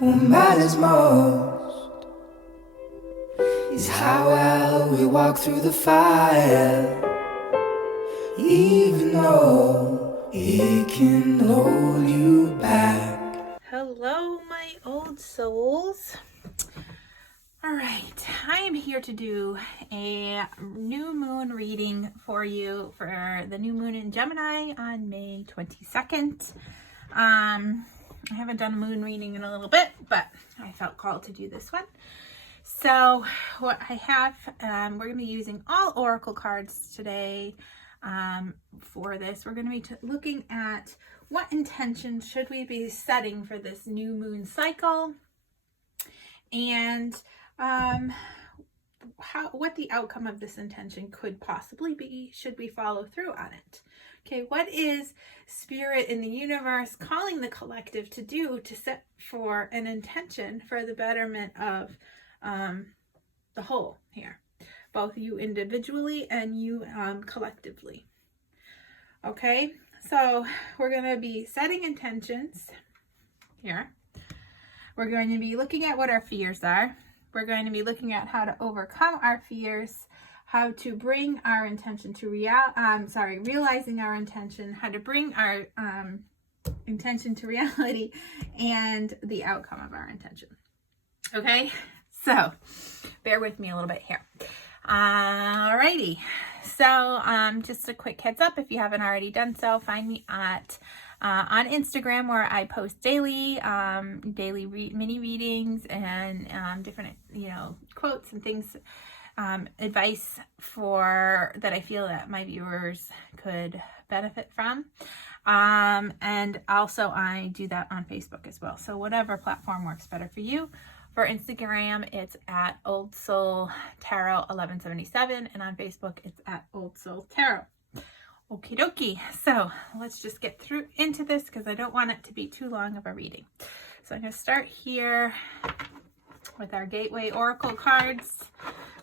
What matters most is how well we walk through the fire, even though it can hold you back. Hello, my old souls. All right, I am here to do a new moon reading for you for the new moon in Gemini on May 22nd. I haven't done a moon reading in a little bit, but I felt called to do this one. So what I have, we're going to be using all oracle cards today for this. We're going to be looking at what intention should we be setting for this new moon cycle, and what the outcome of this intention could possibly be should we follow through on it. Okay, what is spirit in the universe calling the collective to do to set for an intention for the betterment of the whole here, both you individually and you collectively. Okay, so we're going to be setting intentions here. We're going to be looking at what our fears are. We're going to be looking at how to overcome our fears, how to bring our intention to realizing our intention, how to bring our intention to reality, and the outcome of our intention. Okay, so bear with me a little bit here. Alrighty, so just a quick heads up, if you haven't already done so, find me at on Instagram, where I post daily mini readings and different quotes and things, advice that I feel that my viewers could benefit from, and also I do that on Facebook as well. So whatever platform works better for you. For Instagram, it's at Old Soul Tarot 1177, and on Facebook, it's at Old Soul Tarot. Okie dokie. So let's just get through into this because I don't want it to be too long of a reading. So I'm going to start here with our Gateway Oracle cards.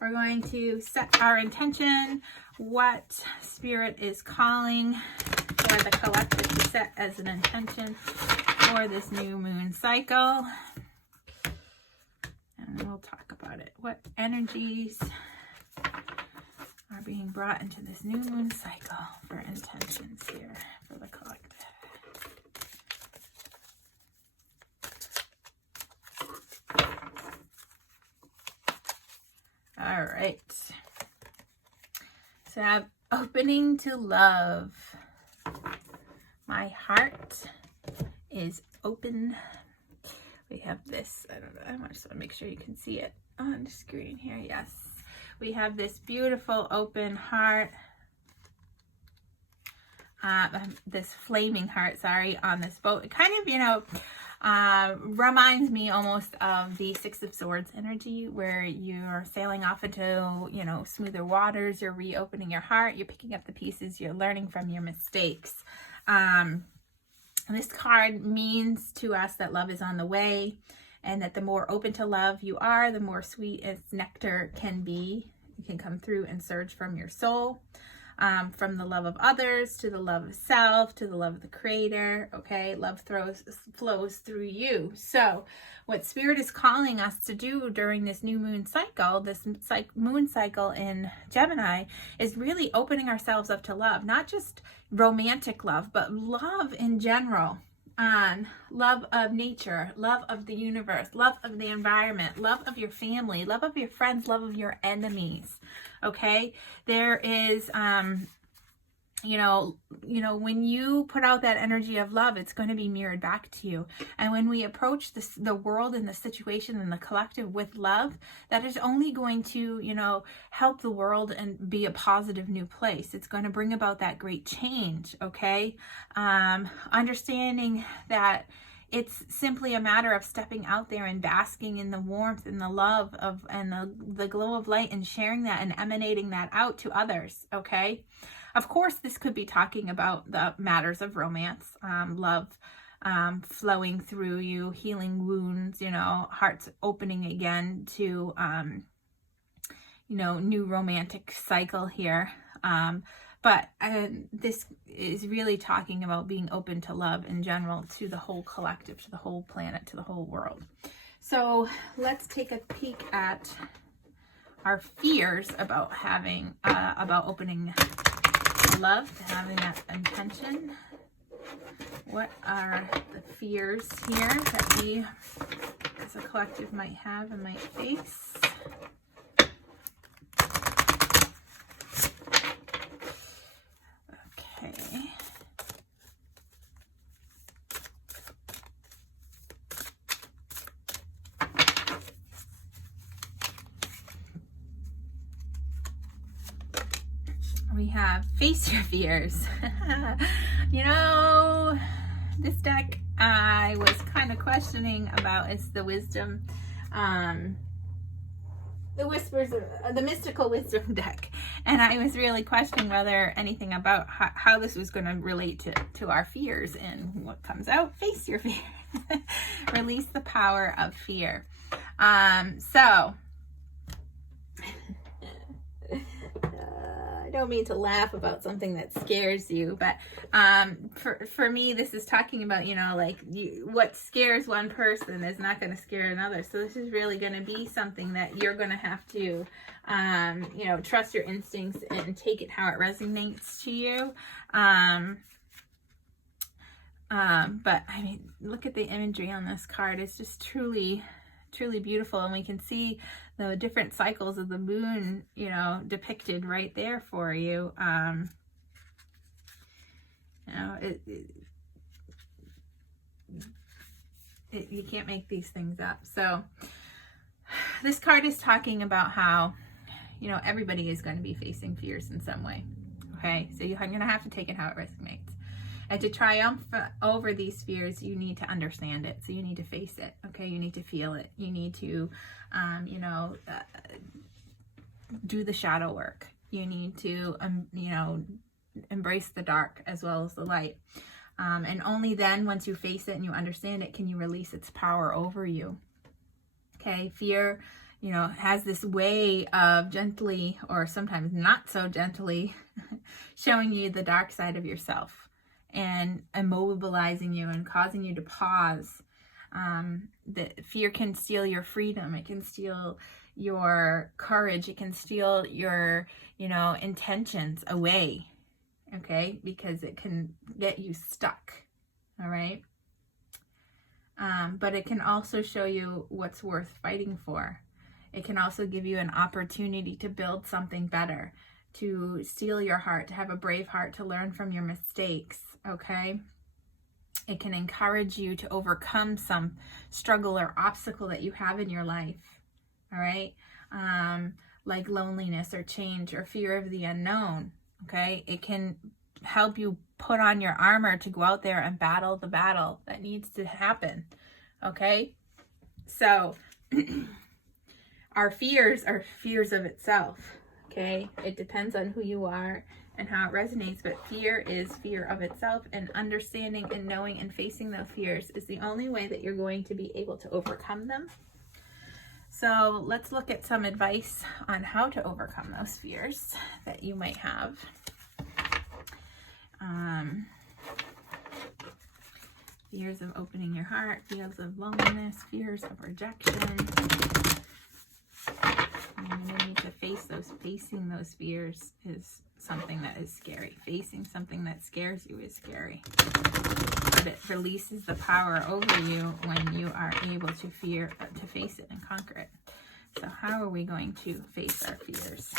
We're going to set our intention, what Spirit is calling for the collective to set as an intention for this new moon cycle. And we'll talk about it. What energies are being brought into this new moon cycle for intentions here for the collective. All right. So I have opening to love. My heart is open. We have this, I don't know, I just want to make sure you can see it on the screen here. Yes. We have this beautiful open heart, this flaming heart, on this boat. It kind of, reminds me almost of the Six of Swords energy, where you're sailing off into, smoother waters. You're reopening your heart. You're picking up the pieces. You're learning from your mistakes. This card means to us that love is on the way, and that the more open to love you are, the more sweet its nectar can be. It can come through and surge from your soul, from the love of others to the love of self to the love of the Creator. Okay, love flows through you. So what Spirit is calling us to do during this new moon cycle, this moon cycle in Gemini, is really opening ourselves up to love, not just romantic love, but love in general. Love of nature, love of the universe, love of the environment, love of your family, love of your friends, love of your enemies. Okay, there is when you put out that energy of love, it's going to be mirrored back to you. And when we approach the world and the situation and the collective with love, that is only going to, help the world and be a positive new place. It's going to bring about that great change. Okay. Understanding that it's simply a matter of stepping out there and basking in the warmth and the love of, and the glow of light, and sharing that and emanating that out to others. Okay. Of course, this could be talking about the matters of romance, love flowing through you, healing wounds, hearts opening again to, new romantic cycle here. But this is really talking about being open to love in general, to the whole collective, to the whole planet, to the whole world. So let's take a peek at our fears about having, about opening love, to having that intention. What are the fears here that we as a collective might have and might face? Okay. We have face your fears. You know, this deck I was kind of questioning about. It's the wisdom, the whispers, the mystical wisdom deck. And I was really questioning whether anything about how this was going to relate to our fears. And what comes out? Face your fear. Release the power of fear. So I don't mean to laugh about something that scares you, but for me, this is talking about, you know, like what scares one person is not going to scare another. So this is really going to be something that you're going to have to, you know, trust your instincts and take it how it resonates to you. But I mean, look at the imagery on this card. It's just truly beautiful, and we can see the different cycles of the moon, you know, depicted right there for you. You know, you can't make these things up. So this card is talking about how, you know, everybody is going to be facing fears in some way. Okay, so you're going to have to take it how it resonates. And to triumph over these fears, you need to understand it. So you need to face it. Okay, you need to feel it. You need to, you know, do the shadow work. You need to, you know, embrace the dark as well as the light. And only then, once you face it and you understand it, can you release its power over you. Okay, fear, you know, has this way of gently, or sometimes not so gently, showing you the dark side of yourself and immobilizing you and causing you to pause. That fear can steal your freedom. It can steal your courage. It can steal your, you know, intentions away. Okay, because it can get you stuck. All right. But it can also show you what's worth fighting for. It can also give you an opportunity to build something better, to steal your heart, to have a brave heart, to learn from your mistakes. Okay. It can encourage you to overcome some struggle or obstacle that you have in your life. All right. Like loneliness or change or fear of the unknown. Okay. It can help you put on your armor to go out there and battle the battle that needs to happen. Okay. So our fears are fears of itself. Okay. It depends on who you are and how it resonates, but fear is fear of itself, and understanding and knowing and facing those fears is the only way that you're going to be able to overcome them. So let's look at some advice on how to overcome those fears that you might have. Fears of opening your heart, fears of loneliness, fears of rejection. You're going to need to face those. Facing those fears is something that is scary. Facing something that scares you is scary. But it releases the power over you when you are able to face it and conquer it. So how are we going to face our fears?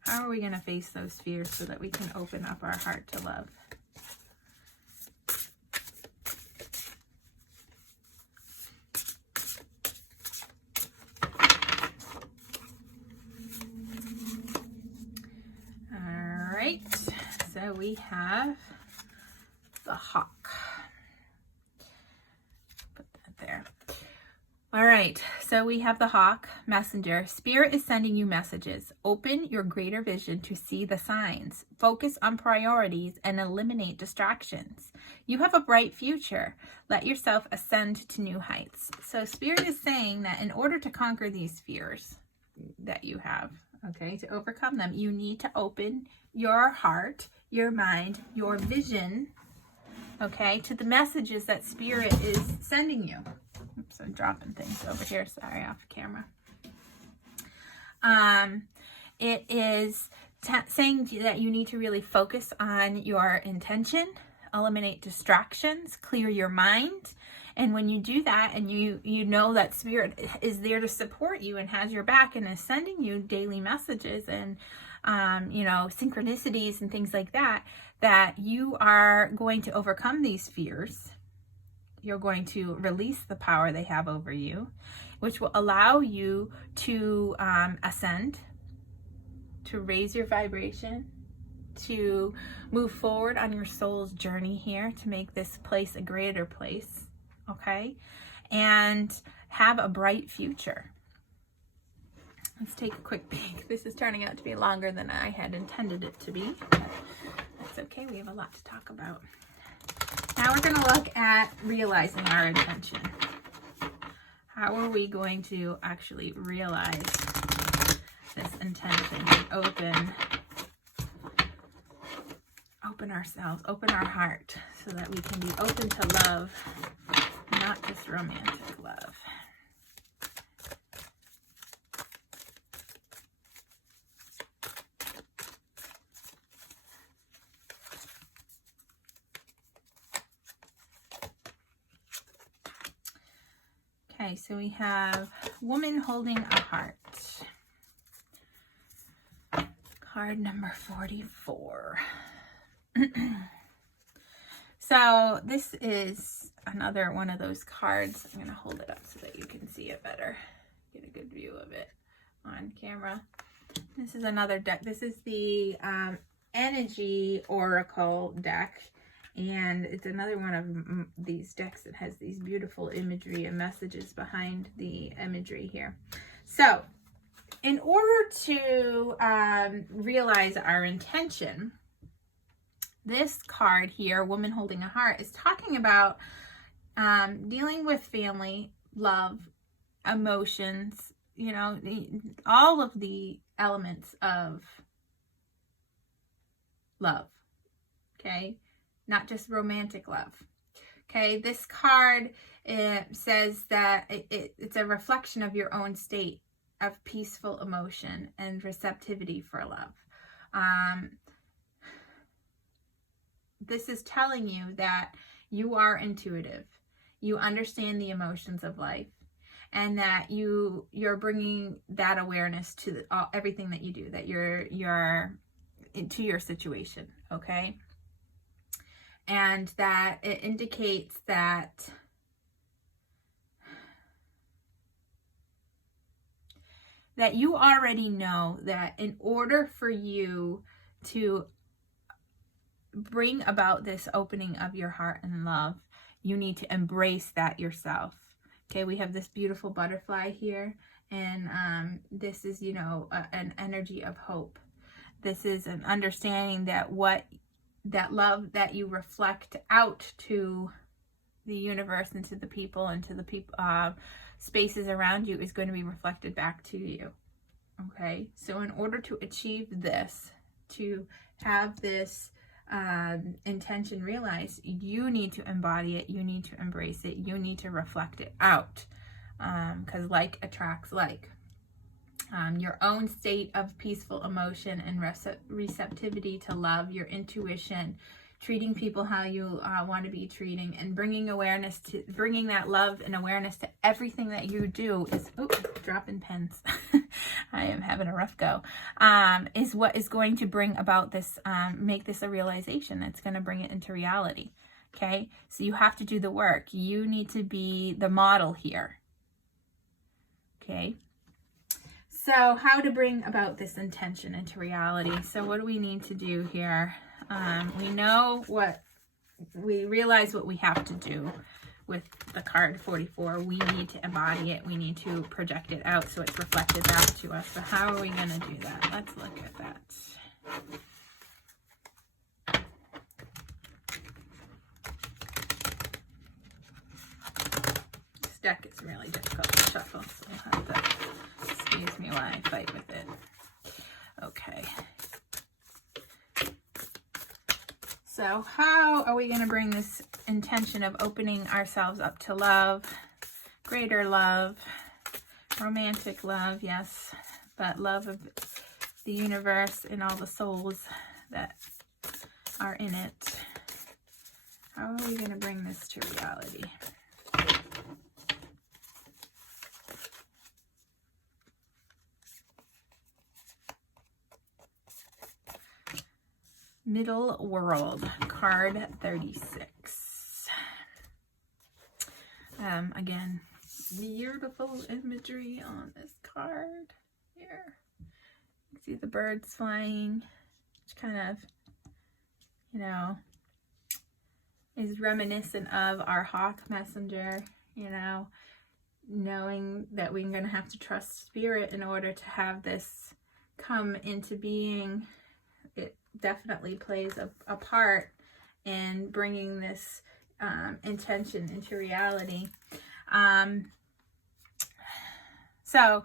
How are we going to face those fears so that we can open up our heart to love? So we have the hawk. Put that there. All right, so we have the hawk messenger. Spirit is sending you messages. Open your greater vision to see the signs. Focus on priorities and eliminate distractions. You have a bright future. Let yourself ascend to new heights. So Spirit is saying that in order to conquer these fears that you have, Okay, to overcome them, you need to open your heart, your mind, your vision, okay, to the messages that Spirit is sending you. Oops, I'm dropping things over here. Sorry, off camera. It is saying that you need to really focus on your intention, eliminate distractions, clear your mind. And when you do that, and you know that Spirit is there to support you and has your back and is sending you daily messages and synchronicities and things like that, that you are going to overcome these fears. You're going to release the power they have over you, which will allow you to ascend, to raise your vibration, to move forward on your soul's journey here, to make this place a greater place, okay? And have a bright future. Let's take a quick peek. This is turning out to be longer than I had intended it to be, but that's okay. We have a lot to talk about. Now we're going to look at realizing our intention. How are we going to actually realize this intention and open ourselves, open our heart, so that we can be open to love, not just romantic love. Okay, so we have woman holding a heart. Card number 44. So this is another one of those cards. I'm going to hold it up so that you can see it better. Get a good view of it on camera. This is another deck. This is the Energy Oracle deck. And it's another one of these decks that has these beautiful imagery and messages behind the imagery here. So in order to realize our intention, this card here, Woman Holding a Heart, is talking about dealing with family, love, emotions, all of the elements of love, okay? Not just romantic love. Okay, this card says that it's a reflection of your own state of peaceful emotion and receptivity for love. This is telling you that you are intuitive, you understand the emotions of life, and that you're bringing that awareness to everything that you do, that you're into your situation. Okay. And that it indicates that you already know that in order for you to bring about this opening of your heart and love, you need to embrace that yourself. Okay, we have this beautiful butterfly here, and this is, an energy of hope. This is an understanding that that love that you reflect out to the universe and to the people and to the spaces around you is going to be reflected back to you. Okay, so in order to achieve this, to have this intention realized, you need to embody it, you need to embrace it, you need to reflect it out, because like attracts like. Your own state of peaceful emotion and receptivity to love, your intuition, treating people how you want to be treating, and bringing that love and awareness to everything that you do is, dropping pens. I am having a rough go. Is what is going to bring about this, make this a realization. It's going to bring it into reality. Okay, so you have to do the work. You need to be the model here. Okay. So how to bring about this intention into reality. So what do we need to do here? We realize what we have to do with the card 44. We need to embody it. We need to project it out so it's reflected back to us. So how are we going to do that? Let's look at that. This deck is really difficult to shuffle, so you'll have to excuse me while I fight with it. Okay. So how are we going to bring this intention of opening ourselves up to love, greater love, romantic love, yes, but love of the universe and all the souls that are in it? How are we going to bring this to reality? Middle World, card 36. Again, beautiful imagery on this card here. You see the birds flying, which kind of, you know, is reminiscent of our hawk messenger, you know, knowing that we're going to have to trust spirit in order to have this come into being. It definitely plays a part in bringing this intention into reality. So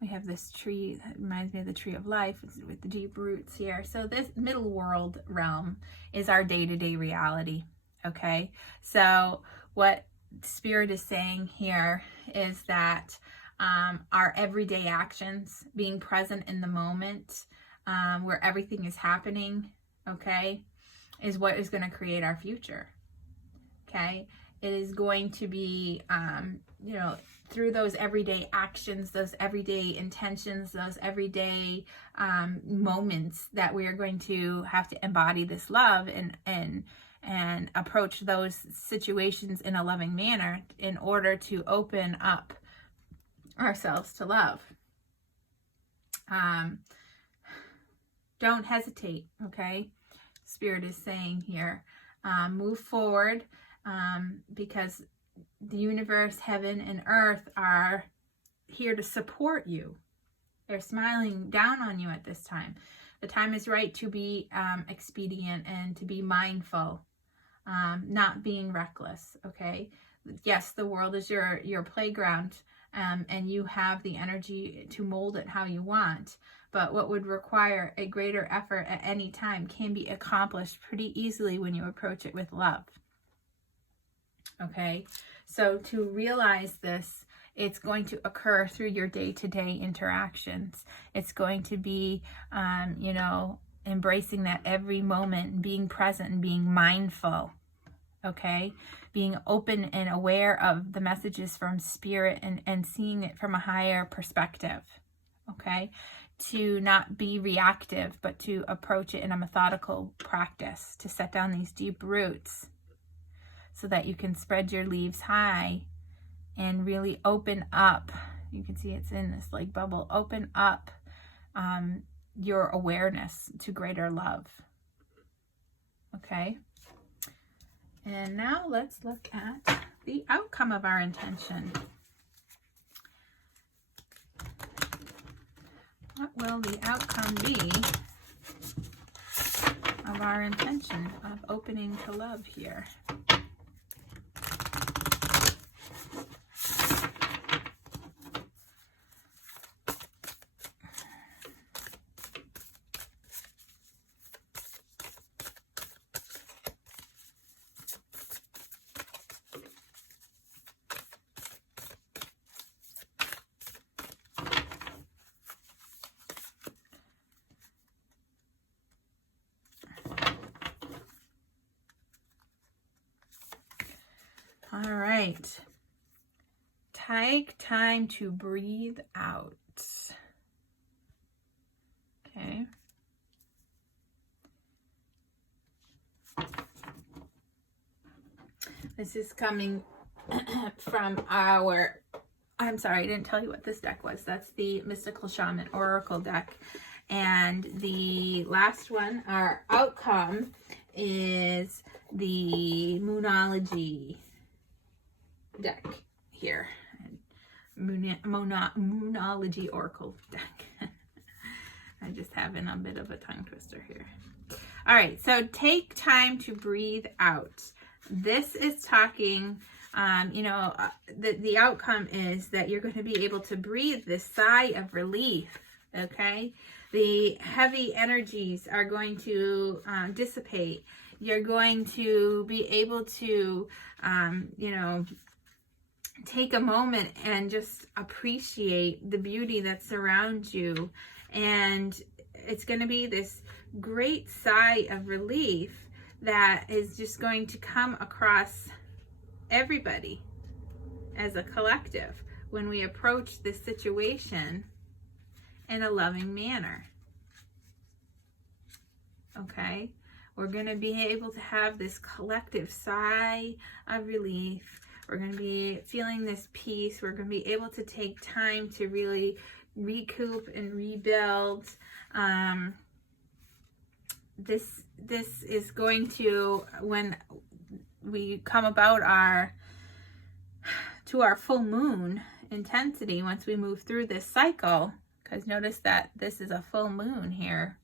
we have this tree that reminds me of the tree of life with the deep roots here. So this middle world realm is our day-to-day reality. Okay, so what Spirit is saying here is that our everyday actions, being present in the moment, where everything is happening, okay, is what is going to create our future. Okay, it is going to be, you know, through those everyday actions, those everyday intentions, those everyday moments that we are going to have to embody this love and approach those situations in a loving manner in order to open up ourselves to love. Don't hesitate, okay? Spirit is saying here, move forward, because the universe, heaven, and earth are here to support you. They're smiling down on you at this time. The time is right to be expedient and to be mindful, not being reckless, okay? Yes, the world is your playground, and you have the energy to mold it how you want. But what would require a greater effort at any time can be accomplished pretty easily when you approach it with love. Okay, so to realize this, it's going to occur through your day-to-day interactions. It's going to be, you know, embracing that every moment, being present and being mindful. Okay, being open and aware of the messages from Spirit and seeing it from a higher perspective. Okay, to not be reactive, but to approach it in a methodical practice, to set down these deep roots so that you can spread your leaves high and really open up. You can see it's in this like bubble. Open up your awareness to greater love. Okay. And now let's look at the outcome of our intention. What will the outcome be of our intention of opening to love here? All right. Take time to breathe out. Okay. This is coming from our, I'm sorry, I didn't tell you what this deck was. That's the Mystical Shaman Oracle deck. And the last one, our outcome, is the Moonology deck here. Moonology Oracle deck. I'm just having a bit of a tongue twister here. All right, so take time to breathe out. This is talking, you know, the outcome is that you're going to be able to breathe this sigh of relief, okay? The heavy energies are going to dissipate. You're going to be able to, take a moment and just appreciate the beauty that surrounds you. And it's going to be this great sigh of relief that is just going to come across everybody as a collective when we approach this situation in a loving manner. Okay? We're going to be able to have this collective sigh of relief. We're going to be feeling this peace. We're going to be able to take time to really recoup and rebuild. This is going to, when we come about our full moon intensity, once we move through this cycle, because notice that this is a full moon here.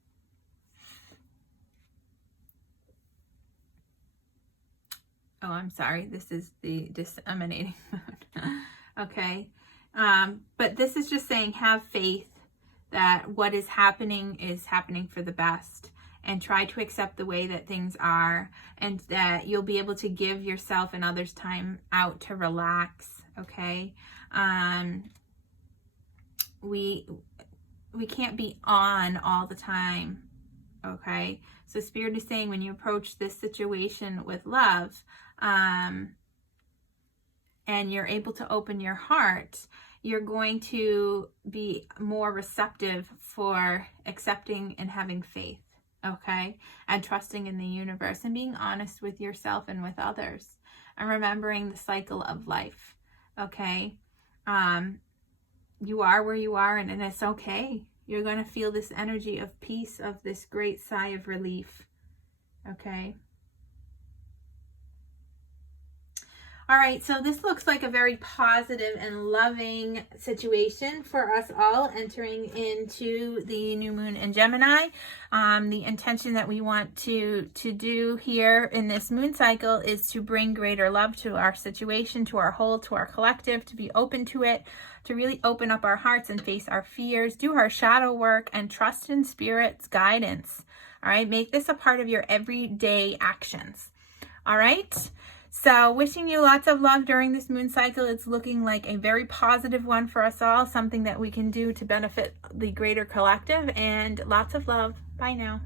Oh, I'm sorry. This is the disseminating moon. Okay. But this is just saying, have faith that what is happening for the best, and try to accept the way that things are, and that you'll be able to give yourself and others time out to relax. Okay. We can't be on all the time. Okay. So Spirit is saying, when you approach this situation with love, and you're able to open your heart, you're going to be more receptive for accepting and having faith, okay? And trusting in the universe, and being honest with yourself and with others, and remembering the cycle of life, okay? You are where you are, and it's okay. You're going to feel this energy of peace, of this great sigh of relief, okay? All right, so this looks like a very positive and loving situation for us all entering into the new moon in Gemini. The intention that we want to do here in this moon cycle is to bring greater love to our situation, to our whole, to our collective, to be open to it, to really open up our hearts and face our fears, do our shadow work, and trust in Spirit's guidance. All right, make this a part of your everyday actions. All right. So wishing you lots of love during this moon cycle. It's looking like a very positive one for us all, something that we can do to benefit the greater collective, and lots of love. Bye now.